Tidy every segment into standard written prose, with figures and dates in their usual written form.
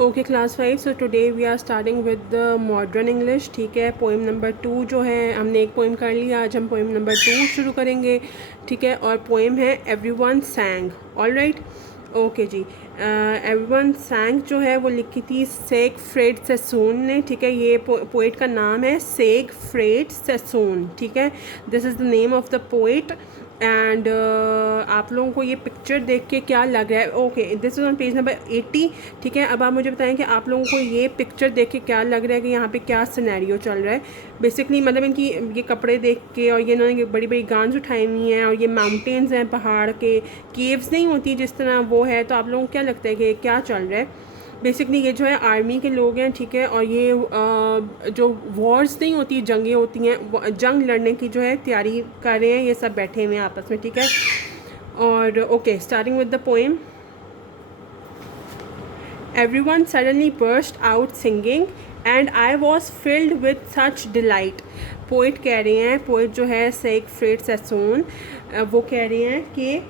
Okay class 5, so today we are starting with the modern English. ठीक है, poem number 2 जो है, हमने एक पोइम कर लिया, आज हम पोइम नंबर 2 शुरू करेंगे। ठीक है, और पोइम है everyone sang. All right, okay जी। एवरीवन सैंग जो है वो लिखी थी सेगफ्रेड सेसोन ने। ठीक है, ये पोइट का नाम है सेगफ्रेड सेसोन। ठीक है, this is the name of the poet. And आप लोगों को ये पिक्चर देख के क्या लग रहा है? Okay, this is on page number 80। ठीक है, अब आप मुझे बताएं कि आप लोगों को ये पिक्चर देख के क्या लग रहा है कि यहाँ पे क्या सिनेरियो चल रहा है। बेसिकली मतलब इनकी ये कपड़े देख के, और ये इन्होंने बड़ी बड़ी गान्स उठाई हुई हैं, और ये माउंटेन्स हैं, पहाड़ के केव्स नहीं होती जिस तरह वो है। तो आप लोगों को क्या लगता है कि क्या चल रहा है? बेसिकली ये जो है आर्मी के लोग हैं। ठीक है, और ये जो वॉर्स नहीं होती, जंगें होती हैं, जंग लड़ने की जो है तैयारी कर रहे हैं, ये सब बैठे हुए हैं आपस में। ठीक है, और okay, starting with the poem. Everyone suddenly burst out singing and I was filled with such delight. Poet कह रहे हैं, पोइट जो है सेगफ्रेड सेसोन, वो कह रहे हैं कि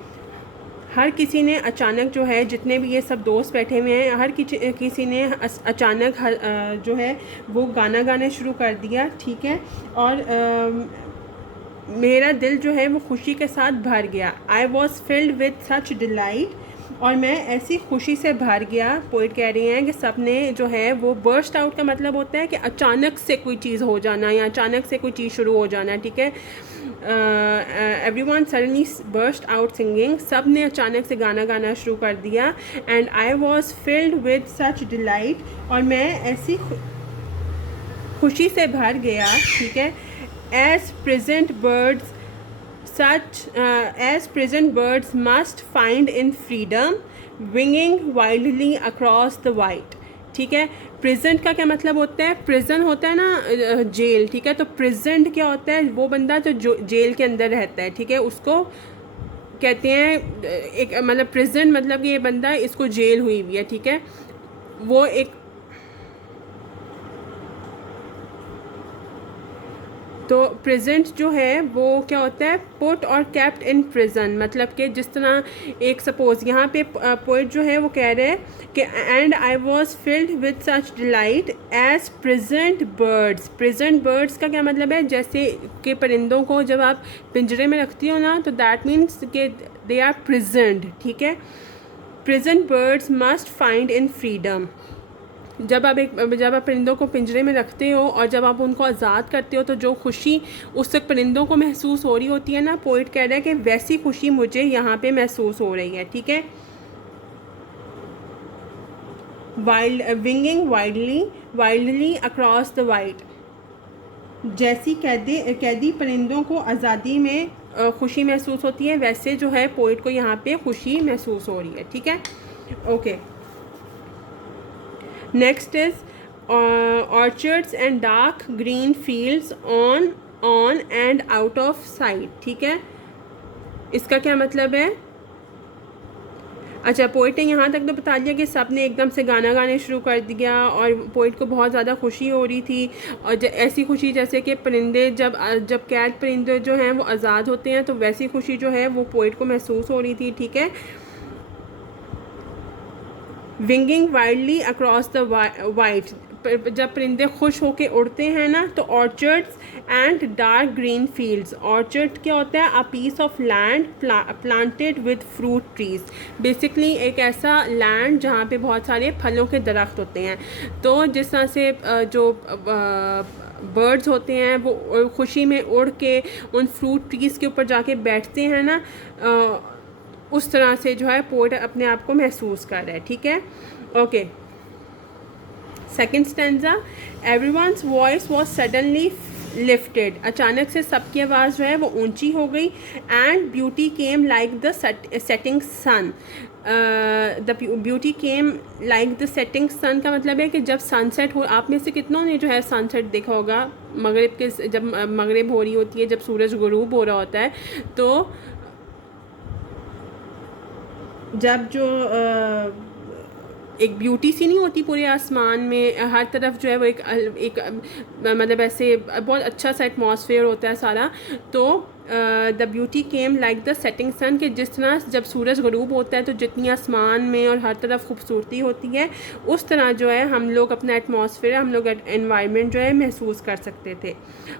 हर किसी ने अचानक जो है, जितने भी ये सब दोस्त बैठे हुए हैं, हर किसी ने अचानक जो है वो गाना गाने शुरू कर दिया। ठीक है, और मेरा दिल जो है वो खुशी के साथ भर गया। आई was filled with such delight, और मैं ऐसी खुशी से भर गया। पोइट कह रही हैं कि सब ने जो है वो बर्स्ट आउट का मतलब होता है कि अचानक से कोई चीज़ हो जाना, या अचानक से कोई चीज़ शुरू हो जाना। ठीक है, everyone suddenly burst out singing, सब ने अचानक से गाना गाना शुरू कर दिया। And I was filled with such delight, और मैं ऐसी खुशी से भर गया। ठीक है, as present birds as present birds must find in freedom, winging wildly across the white. ठीक है, प्रेजेंट का क्या मतलब होता है? प्रिजन होता है ना, जेल। ठीक है, तो प्रेजेंट क्या होता है? वो बंदा जो जेल के अंदर रहता है। ठीक है, उसको कहते हैं एक, मतलब प्रेजेंट मतलब कि ये बंदा, इसको जेल हुई हुई है। ठीक है, वो एक, तो प्रेजेंट जो है वो क्या होता है? पुट और कैप्ट इन प्रिजन, मतलब कि जिस तरह एक सपोज़ यहाँ पे पोइट जो है वो कह रहे हैं कि and I was filled with such delight as prisoned birds. Prisoned birds का क्या मतलब है? जैसे कि परिंदों को जब आप पिंजरे में रखती हो ना, तो दैट मीन्स कि दे आर प्रेजेंट। ठीक है, prisoned birds must find in freedom. जब आप परिंदों को पिंजरे में रखते हो और जब आप उनको आज़ाद करते हो, तो जो खुशी उस तक परिंदों को महसूस हो रही होती है ना, पोइट कह रहा है कि वैसी खुशी मुझे यहाँ पे महसूस हो रही है। ठीक है, winging wildly across the white, जैसी कैदी परिंदों को आज़ादी में खुशी महसूस होती है, वैसे जो है पोइट को यहाँ पे खुशी महसूस हो रही है। ठीक है, okay. Next is orchards and dark green fields on and out of sight. ठीक है, इसका क्या मतलब है? अच्छा, पोइट ने यहाँ तक तो बता दिया कि सब ने एकदम से गाना गाने शुरू कर दिया, और पोइट को बहुत ज़्यादा खुशी हो रही थी, और ऐसी खुशी जैसे कि परिंदे जब कैद परिंदे जो हैं वो आज़ाद होते हैं, तो वैसी खुशी जो है वो पोइट को महसूस हो रही थी। ठीक है, winging wildly across the white, जब परिंदे खुश होके उड़ते हैं ना, तो orchards and dark green fields. Orchard क्या होता है? A piece of land planted with fruit trees. Basically एक ऐसा लैंड जहाँ पे बहुत सारे फलों के दरख्त होते हैं। तो जिस तरह से जो बर्ड्स होते हैं वो खुशी में उड़ के उन फ्रूट ट्रीज़ के ऊपर जाके बैठते हैं ना, उस तरह से जो है पोइट अपने आप को महसूस कर रहा है। ठीक है, okay. Second stanza, everyone's voice was suddenly lifted, अचानक से सबकी आवाज़ जो है वो ऊंची हो गई। And beauty came like the setting sun, the beauty came like the setting sun का मतलब है कि जब सनसेट हो, आप में से कितनों ने जो है सनसेट देखा होगा? मगरिब के, जब मगरिब हो रही होती है, जब सूरज गुरूब हो रहा होता है, तो जब जो एक ब्यूटी सी नहीं होती पूरे आसमान में, हर तरफ जो है वो एक मतलब ऐसे बहुत अच्छा सा एटमॉस्फेयर होता है सारा। तो the beauty came like the setting sun, कि जिस तरह जब सूरज गरूब होता है तो जितनी आसमान में और हर तरफ खूबसूरती होती है, उस तरह जो है हम लोग अपना एटमॉस्फेयर, हम लोग एनवायरनमेंट जो है महसूस कर सकते थे।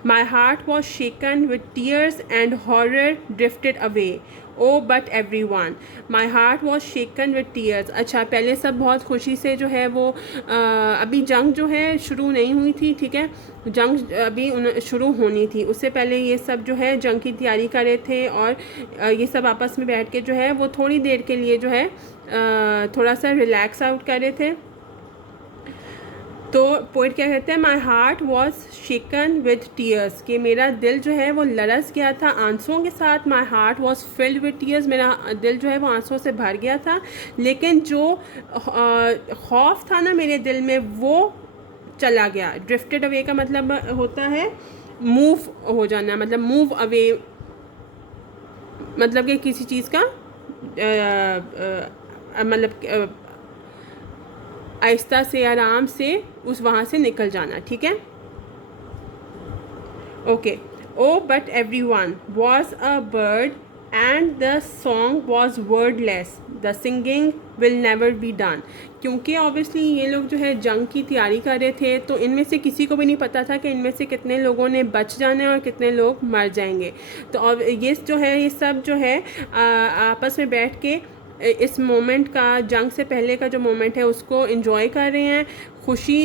My heart was shaken with tears and horror drifted away, oh but everyone, my heart was shaken with tears. अच्छा, पहले सब बहुत खुशी से जो है वो अभी जंग जो है शुरू नहीं हुई थी, ठीक है, जंग अभी शुरू होनी थी, उससे पहले ये सब जो है जंग की तैयारी कर रहे थे, और ये सब आपस में बैठ के जो है वो थोड़ी देर के लिए जो है थोड़ा सा रिलैक्स आउट कर रहे थे। तो पोइट क्या कहते हैं, माई heart was shaken with tears, कि मेरा दिल जो है वो लरस गया था आंसुओं के साथ। माई heart was filled with tears, मेरा दिल जो है वो आंसुओं से भर गया था, लेकिन जो खौफ था ना मेरे दिल में वो चला गया। ड्रिफ्टेड अवे का मतलब होता है मूव हो जाना, मतलब मूव अवे, मतलब कि किसी चीज़ का मतलब आहिस्ता से आराम से उस वहाँ से निकल जाना, ठीक है। Okay, oh but everyone was a bird and the song was wordless, the singing will never be done. क्योंकि ऑब्वियसली ये लोग जो है जंग की तैयारी कर रहे थे, तो इनमें से किसी को भी नहीं पता था कि इनमें से कितने लोगों ने बच जाना है और कितने लोग मर जाएंगे। तो अब ये जो है ये सब जो है आपस में बैठ के इस मोमेंट का, जंग से पहले का जो मोमेंट है उसको एंजॉय कर रहे हैं, खुशी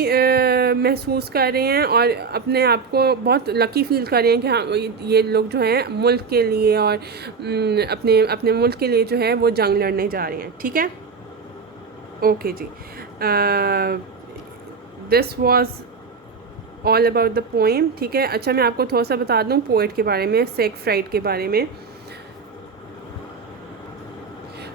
महसूस कर रहे हैं, और अपने आप को बहुत लकी फील कर रहे हैं कि हाँ ये लोग जो हैं मुल्क के लिए और अपने अपने मुल्क के लिए जो है वो जंग लड़ने जा रहे हैं, ठीक है। ओके जी, this was all about the poem, ठीक है। अच्छा, मैं आपको थोड़ा सा बता दूँ पोएट के बारे में, सेगफ्राइड के बारे में।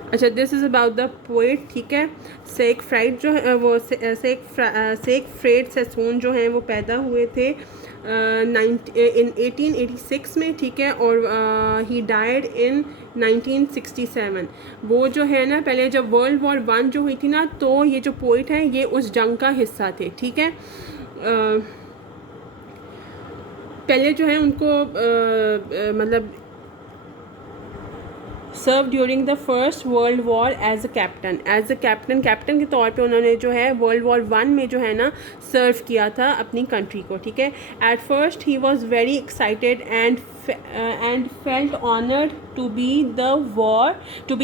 अच्छा, this is about the poet, ठीक है। सेगफ्राइड जो है वो सेगफ्रेड सेसून जो हैं वो पैदा हुए थे इन 1886 में, ठीक है, और ही डाइड इन 1967। वो जो है ना, पहले जब वर्ल्ड वॉर 1 जो हुई थी ना, तो ये जो पोइट हैं ये उस जंग का हिस्सा थे, ठीक है। पहले जो है उनको मतलब serve during the First World War as a captain के तौर पे उन्होंने जो है वर्ल्ड वॉर 1 में जो है ना सर्व किया था अपनी कंट्री को, ठीक है। At first he was very excited and felt honoured to be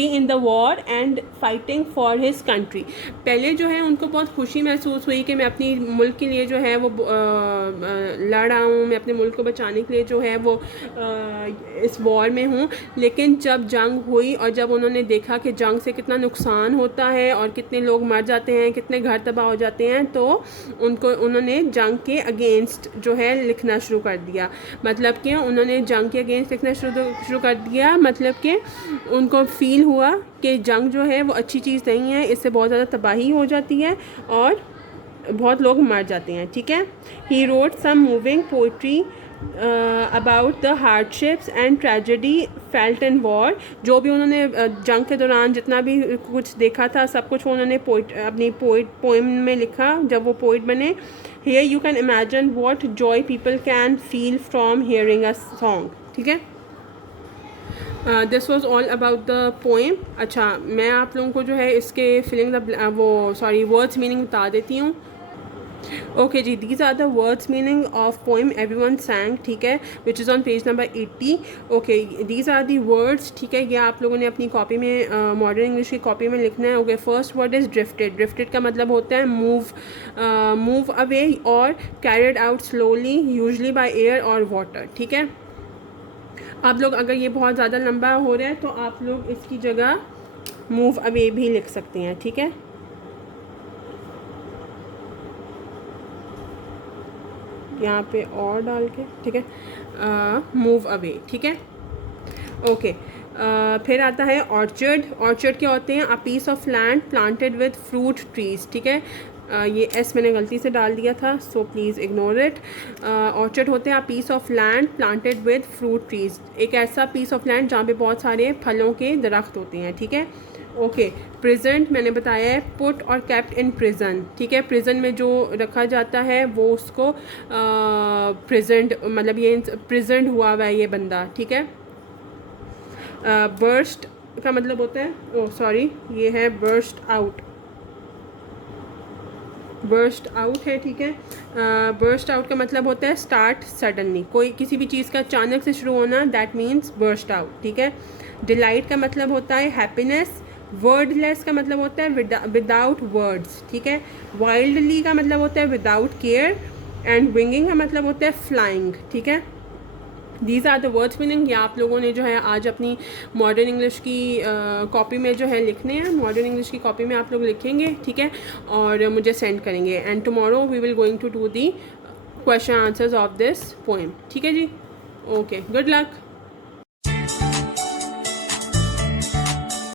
in the war and fighting for his country. पहले जो है उनको बहुत खुशी महसूस हुई कि मैं अपनी मुल्क के लिए जो है वो लड़ रहा हूँ, मैं अपने मुल्क को बचाने के लिए जो है वो इस वॉर में हूँ। लेकिन जब जंग हुई और जब उन्होंने देखा कि जंग से कितना नुकसान होता है और कितने लोग मर जाते हैं, कितने घर तबाह हो जाते हैं, तो उन्होंने जंग के अगेंस्ट जो है लिखना शुरू कर दिया। मतलब कि उन्होंने जंग के अगेंस्ट लिखना शुरू कर दिया, मतलब कि उनको फील हुआ कि जंग जो है वो अच्छी चीज़ नहीं है, इससे बहुत ज़्यादा तबाही हो जाती है और बहुत लोग मर जाते हैं, ठीक है। He wrote some moving poetry about the hardships and tragedy felt in war. जो भी उन्होंने जंग के दौरान जितना भी कुछ देखा था, सब कुछ उन्होंने अपनी पोएम में लिखा जब वो पोइट बने। Here you can imagine what Joy people can feel from hearing a song, ठीक है। This was all about the poem. अच्छा, मैं आप लोगों को जो है इसके वर्ड्स मीनिंग बता देती हूँ। ओके जी, these are the words meaning of poem everyone sang, ठीक है, which is on page number 80। Okay, these are the words, ठीक है, ये आप लोगों ने अपनी कॉपी में मॉडर्न इंग्लिश की कॉपी में लिखना है। Okay, first word is drifted. Drifted का मतलब होता है मूव अवे और carried out slowly, usually by air और वाटर, ठीक है। आप लोग अगर ये बहुत ज़्यादा लंबा हो रहा है तो आप लोग इसकी जगह मूव अवे भी लिख सकते हैं, ठीक है। यहाँ पे और डाल के, ठीक है, मूव अवे, ठीक है। ओके, फिर आता है ऑर्चर्ड। ऑर्चर्ड क्या होते हैं? A piece of land planted with fruit trees, ठीक है। ये एस मैंने गलती से डाल दिया था, so please ignore it. Orchard होते हैं a piece of land planted with fruit trees, एक ऐसा पीस ऑफ लैंड जहाँ पे बहुत सारे फलों के दरख्त होते हैं, ठीक है। ओके, प्रेजेंट मैंने बताया है पुट और केप्ट इन प्रिजन, ठीक है। प्रिजन में जो रखा जाता है वो उसको प्रेजेंट, मतलब ये प्रेजेंट हुआ हुआ है ये बंदा, ठीक है। बर्स्ट का मतलब होता है, ओ सॉरी, ये है बर्स्ट आउट, बर्स्ट आउट है, ठीक है। बर्स्ट आउट का मतलब होता है स्टार्ट सडनली, कोई किसी भी चीज़ का अचानक से शुरू होना, दैट मीन्स बर्स्ट आउट, ठीक है। डिलाइट का मतलब होता है हैप्पीनेस। वर्डलेस का मतलब होता है विदाउट वर्ड्स, ठीक है। वाइल्डली का मतलब होता है विदाउट केयर। एंड विंगिंग का मतलब होता है फ्लाइंग, ठीक है। These are the words meaning. ये आप लोगों ने जो है आज अपनी मॉडर्न इंग्लिश की कॉपी में जो है लिखने हैं, मॉडर्न इंग्लिश की कॉपी में आप लोग लिखेंगे, ठीक है, और मुझे सेंड करेंगे। And tomorrow we will going to do the question answers of this poem, ठीक है जी। Okay, good luck.